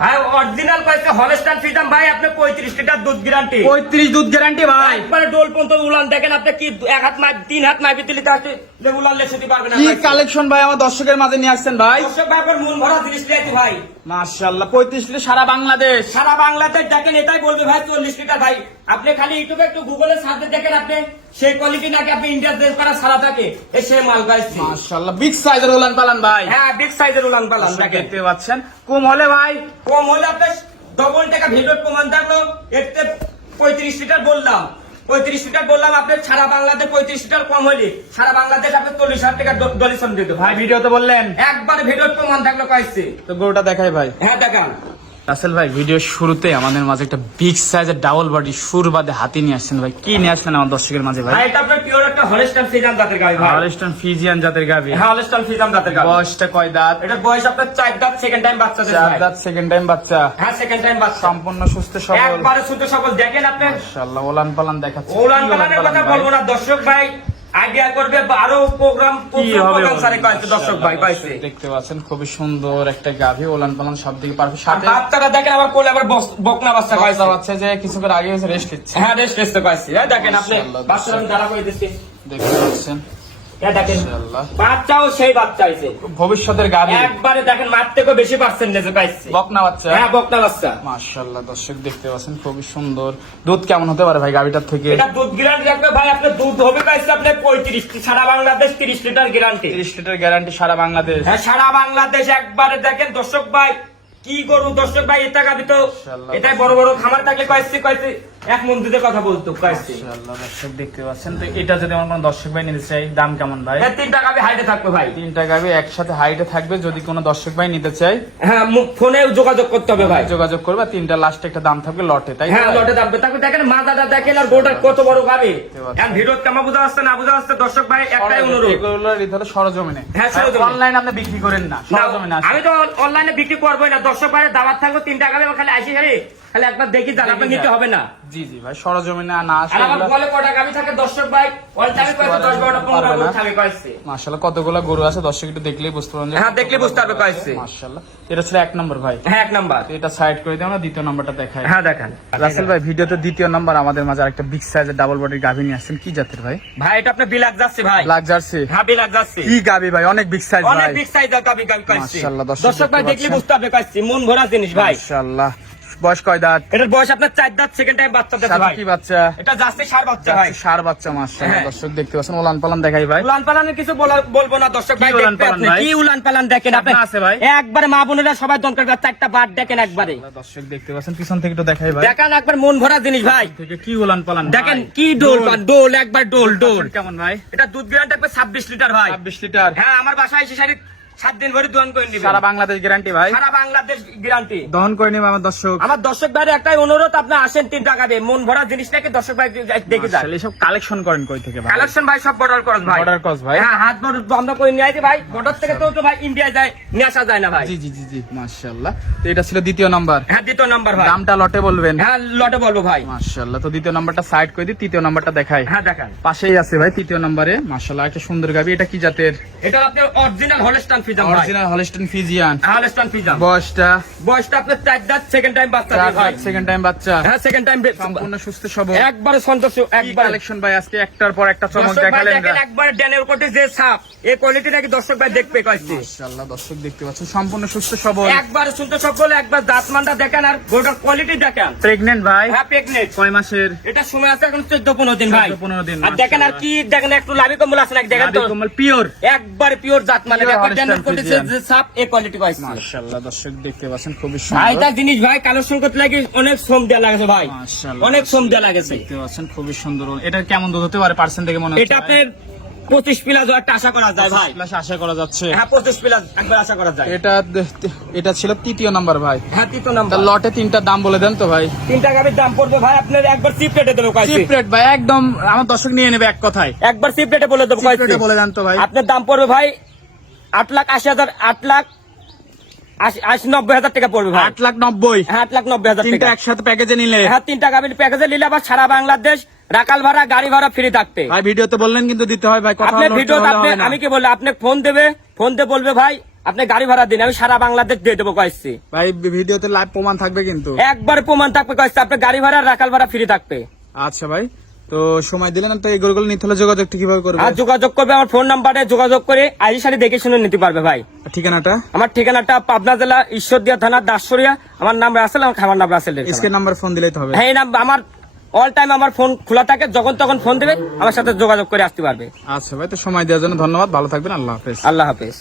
Original ভাই আপনি পঁয়ত্রিশ লিটার দুধ গ্যারান্টি পঁয়ত্রিশ দুধ গ্যারান্টি ভাই। একবারে ডোল পর্যন্ত উলান দেখেন আপনি কি এক হাত মাই তিন হাত মাই দিলে তার উলান লেসুতি পারবেন কি কালেকশন ভাই আমার দর্শকের মাঝে নিয়ে আসছেন ভাই? দর্শক ভাই আপনার মন ভরা জিনিস ভাই। মাশাআল্লাহ পঁয়ত্রিশ লিটার সারা বাংলাদেশ। সারা বাংলাদেশ দেখেন এটাই বলবে ভাই চল্লিশ লিটার ভাই। আপনি খালি ইউটিউবে একটু গুগলে সার্চে দেখেন আপনি। সেই কোয়ালিটি নাকি আপনি ইন্ডিয়ার দেশ সারা থাকে? এ সে মাল পাইছি মাশাআল্লাহ বিগ সাইজের উলান পালান ভাই। হ্যাঁ বিগ সাইজের উলান পালান দেখতে পাচ্ছেন কম হলে ভাই। কম হলে আপনার ডবল টাকা ভিডিও প্রমাণ থাকল। এতে পঁয়ত্রিশ লিটার বললাম। পঁয়ত্রিশ লিটার বললাম আপনার সারা বাংলাদেশ পঁয়ত্রিশ লিটার কম হলে। সারা বাংলাদেশ আপনি চল্লিশ হাজার টাকা দিতে ভাই ভিডিওতে বললেন। একবার ভিডিও প্রমাণ থাকল পাইছে তো গরুটা দেখাই ভাই। হ্যাঁ দেখান। রাসেল ভাই ভিডিওর শুরুতে আমাদের মাঝে একটা বিগ সাইজের ডাবল বডি সুর বাদে হাতি নিয়ে আসছেন ভাই। কি নিয়ে আসলেন আমার দর্শকের মাঝে ভাই? ভাই এটা আপনার পিওর একটা হলস্টান ফিজান জাতের গাড়ি ভাই। হলস্টন ফিজিয়ান জাতের গাবি। হ্যাঁ হলস্টান ফিজান জাতের গাড়ি বয়সটা কয় দাঁত? এটা বয়স আপনার চার দাঁত সেকেন্ড টাইম বাচ্চা দিচ্ছে চার। দাঁত সেকেন্ড টাইম বাচ্চা। হ্যাঁ সেকেন্ড টাইম বাচ্চা। সম্পূর্ণ সুস্থ সবল। একবারে শুধু সকল দেখেন আপনি মাশাআল্লাহ ওলান পালান দেখাচ্ছে। ওলান পালানের কথা বলব না। দর্শক ভাই আইডিয়া করবে আরও প্রোগ্রাম প্রোগ্রাম সারে কয়েছে দর্শক ভাই পাইছে। দেখতে পাচ্ছেন খুবই সুন্দর একটা গাভি ওলান পালান সব দিকে আর সাথে বাচ্চাটা দেখেন আবার কোলে আবার বকনা বাচ্চা পাইছে। বাচ্চা যে করে আগে রেস্ট নিচ্ছে। হ্যাঁ রেস্ট রেস্ট পাইছি। দেখেন আপনি মাশাআল্লাহ, দাঁড়া করে দিচ্ছি দেখতে পাচ্ছেন। দেখেন। বাচ্চাও সেই বাচ্চা হয়েছে ভবিষ্যতের গাভী। একবারে দেখেন মার থেকেও বেশি পার্সেন্টেজে পাইছে। বকনা বাচ্চা। হ্যাঁ বকনা বাচ্চা। মাশাআল্লাহ দর্শক দেখতে পাচ্ছেন খুবই সুন্দর। দুধ কেমন হতে পারে ভাই থেকে? এটা দুধ গ্যারান্টি রাখবে ভাই আপনার দুধ হবে পাইছে আপনার পঁয়ত্রিশ সারা বাংলাদেশ তিরিশ লিটার গ্যারান্টি তিরিশ লিটার গ্যারান্টি সারা বাংলাদেশ। হ্যাঁ সারা বাংলাদেশ একবারে দেখেন দর্শক ভাই কি করু দর্শক ভাই এটা গাবি তো। এটাই বড় বড় খামার থাকলে কয়েছি কয়েছি। এক মন কথা বলতো কয়েছি মাশাআল্লাহ দর্শক দেখতে পাচ্ছেন। তো এটা যদি আমার কোনো দর্শক ভাই নিতে চাই দাম কেমন ভাই? হ্যাঁ তিনটা গাবি হাইটে থাকবে ভাই। তিনটা গাভী একসাথে হাইটে থাকবে যদি কোনো দর্শক ভাই নিতে চাই হ্যাঁ ফোনে যোগাযোগ করতে হবে ভাই। যোগাযোগ করবে তিনটা লাস্টে একটা দাম থাকবে লটে তাই হ্যাঁ লটে দাম তারপর দেখেন মাথাটা দেখেন আর গোটা কত বড় গাবি। এখন ভিডিও কেমন বোঝা যাচ্ছে না বোঝা যাচ্ছে দর্শক ভাই একটাই অনুরোধ। এগুলো সরজমিনে। হ্যাঁ, অনলাইন আপনি বিক্রি করেন না সরজমিনে আমি তো অনলাইনে বিক্রি করবোই না। দর্শক ভাই দাওয়াত থাকল তিনটা গাবি খালি আসি খালি খালি একবার দেখি দেখি নিতে হবে না। জি জি ভাই সরজমিনে না আসলে বলে কটা গাবি থাকে? দর্শক ভাই কয়েছে বারোটা পনেরো পারবে না। গরু থাকে কয়েছে? মাশাআল্লাহ কতগুলো গরু আছে দর্শক একটু দেখলেই বুঝতে পারবেন হ্যাঁ, দেখলে বুঝতে পারবে কয়েছে। মাশাআল্লাহ এটা ছিল এক নম্বর ভাই। হ্যাঁ এক নাম্বার। এটা সাইড করে দিও আমরা দ্বিতীয় নম্বরটা দেখাই। হ্যাঁ দেখেন। রাসেল ভাই ভিডিওতে দ্বিতীয় নম্বর আমাদের মাঝে আরেকটা বিগ সাইজের ডাবল বডির গাভী নিয়ে আসছেন। কি জাতের ভাই? ভাই এটা আপনি বিলাক যাচ্ছে ভাই। জার্সি হ্যাঁ বিলাক যাচ্ছে। কি গাভী ভাই? অনেক বিগ সাইজ অনেক ভাই। বিগ সাইজ গাবি গাবি কয়েছে। মাশাআল্লাহ, দর্শক ভাই দেখলে বুঝতে কয়েছে। মন ভরা জিনিস ভাই। মাশাআল্লাহ। বয়স কয় দাঁত? এটার বয়স আপনার চার দাঁত সেকেন্ড টাইম বাচ্চা সাথে ভাই। কি বাচ্চা? এটা যাচ্ছে সার বাচ্চা ভাই। সার বাচ্চা মাশাআল্লাহ। হ্যাঁ। দর্শক দেখতে পাচ্ছেন ওলান পালান দেখাই ভাই। উলান পালানের কিছু বলা- বলব না দর্শক ভাই উলান পালান কি উলান পালান দেখেন আপনি? আছে ভাই? একবারে মা বোনেরা সবাই দরকার চারটা বাট দেখেন একবারে। দর্শক দেখতে পাচ্ছেন পিছন থেকে একটু দেখাই ভাই। দেখেন একবার মন ভরা জিনিস ভাই। কি উলান পালান দেখেন কি ডোল পান ডোল একবার ডোল ডোল। কেমন ভাই? এটা দুধ গ্যারান্টি থাকবে ছাব্বিশ লিটার ভাই। ছাব্বিশ লিটার। হ্যাঁ আমার বাসায় এসে সারি সাত দিন ভরে দোয়ান করে নিবে সারা বাংলাদেশ গ্যারান্টি ভাই। সারা বাংলাদেশ গ্যারান্টি দহন করে নিবে আমার দর্শক। আমার দর্শক ভাইয়ের একটাই অনুরোধ আপনি আসেন তিন টাকা দিয়ে। মন ভরা জিনিসটাকে দর্শক ভাই দেখে যান। আসলে কালেকশন করেন কই থেকে ভাই? কালেকশন ভাই সব বর্ডার করস ভাই। অর্ডার কস ভাই। হ্যাঁ হাত বড় আমরা করে নিয়ে আইছি ভাই। বর্ডার থেকে তো তো ভাই ইন্ডিয়া যায় নিয়ে আসা যায় না ভাই। জি জি জি জি মাশাআল্লাহ। তো এটা ছিল দ্বিতীয় নাম্বার। হ্যাঁ দ্বিতীয় নাম্বার ভাই। দামটা লটে বলবেন। হ্যাঁ লটে বলব ভাই। মাশাআল্লাহ তো দ্বিতীয় নাম্বারটা সাইড করে দিই তৃতীয় নাম্বারটা দেখাই। হ্যাঁ দেখেন। পাশেই আছে ভাই তৃতীয় নম্বরে। মাশাআল্লাহ একটা সুন্দর গাবি। এটা কি জাতের? এটা আপনার অরিজিনাল হলস্টান ফিজাম ভাই original Holstein Friesian Holstein Friesian বয়সটা? বয়সটা আপনার চার দাঁত সেকেন্ড টাইম বাচ্চা ভাই। সেকেন্ড টাইম বাচ্চা। হ্যাঁ সেকেন্ড টাইম সম্পূর্ণ সুস্থ সবল। একবারে সন্তোষ কি কালেকশন ভাই আজকে? একটার পর একটা চমক দেখালেন একবার ড্যানের কোটে যে সাপ এই কোয়ালিটি নাকি দর্শক ভাই দেখবে কয়েছে মাশাআল্লাহ দর্শক দেখতে পাচ্ছেন সম্পূর্ণ সুস্থ সবল। একবার শুনতে সব একবার দাঁত মানটা দেখেন আর গোটার কোয়ালিটি দেখেন। প্রেগনেন্ট ভাই? হ্যাঁ প্রেগনেন্ট কয় মাসের? এটা সময় আছে এখন চোদ্দ পনেরো দিন ভাই। 14 15 দিন, আর দেখেন আর কি দেখেন একটু লাভি কম্বল আছে নাকি দেখেন তো। পিওর একবার পিওর জাত মানে একবার Holstein ড্যানের কোটে যে সাপ এই কোয়ালিটি পাইছে মাশাআল্লাহ দর্শক দেখতে পাচ্ছেন খুবই ভাইটা সুন্দর। জিনিস ভাই কালেকশন করতে লাগে অনেক শ্রম দেওয়া লাগেছে ভাই। মাশাআল্লাহ অনেক শ্রম দেওয়া লাগেছে। দেখতে পাচ্ছেন খুবই সুন্দর। এটা কেমন দুধ হতে পারে পার্সেন্ট থেকে মনে হচ্ছে এটা আপনার পঁচিশ প্লাস একটা আশা করা যায় ভাই। প্লাস আশা করা যাচ্ছে। হ্যাঁ পঁচিশ প্লাস একবার আশা করা যায়। এটা এটা ছিল তৃতীয় নাম্বার ভাই। হ্যাঁ তৃতীয় নাম্বার। লটে তিনটা দাম বলে দেন তো ভাই। তিনটা গাড়ির দাম পড়বে ভাই আপনার একবার সিপ রেটে দেবো চিপ রেট ভাই একদম আমার দর্শক নিয়ে নেবে এক কথায়। একবার সিপ রেটে বলে দেবো চিপ বলে দেন তো ভাই। আপনার দাম পড়বে ভাই আট লাখ আশি হাজার আট লাখ আশি নব্বই হাজার টাকা পড়বে আট লাখ নব্বই। হ্যাঁ আট লাখ নব্বই হাজার টাকা। একসাথে প্যাকেজে নিলে। হ্যাঁ তিনটা গাড়ির প্যাকেজে নিলে আবার সারা বাংলাদেশ রাকাল ভাড়া গাড়ি ভাড়া ফ্রি থাকতে ভাই ভিডিওতে বললেন কিন্তু দিতে হয় ভাই কথা ভিডিও আপনি আমি কি আপনি ফোন দেবে ফোন দিয়ে বলবে ভাই আপনি গাড়ি ভাড়া দিন আমি সারা বাংলাদেশ দিয়ে দেবো কয়েছি ভাই ভিডিওতে লাইভ প্রমাণ থাকবে কিন্তু। একবার প্রমাণ থাকবে কয়েছি আপনার গাড়ি ভাড়া রাখাল ভাড়া ফ্রি থাকবে। আচ্ছা ভাই তো সময় দিলেন তো এই গরুগুলো নিতে হলে যোগাযোগটা কীভাবে করবে? আর যোগাযোগ করবে আমার ফোন নাম্বারে যোগাযোগ করে আইসি সারি দেখে শুনে নিতে পারবে ভাই। ঠিকানাটা? আমার ঠিকানাটা পাবনা জেলা ঈশ্বরদিয়া থানা দাসরিয়া আমার নাম রাসেল আমার খাবার নাম রাসেল এসকে নাম্বার ফোন দিলেই তো হবে। হ্যাঁ এই নাম আমার অল টাইম আমার ফোন খোলা থাকে যখন তখন ফোন দেবে আমার সাথে যোগাযোগ করে আসতে পারবে। আচ্ছা ভাই তো সময় দেওয়ার জন্য ধন্যবাদ ভালো থাকবেন আল্লাহ হাফেজ। আল্লাহ হাফেজ।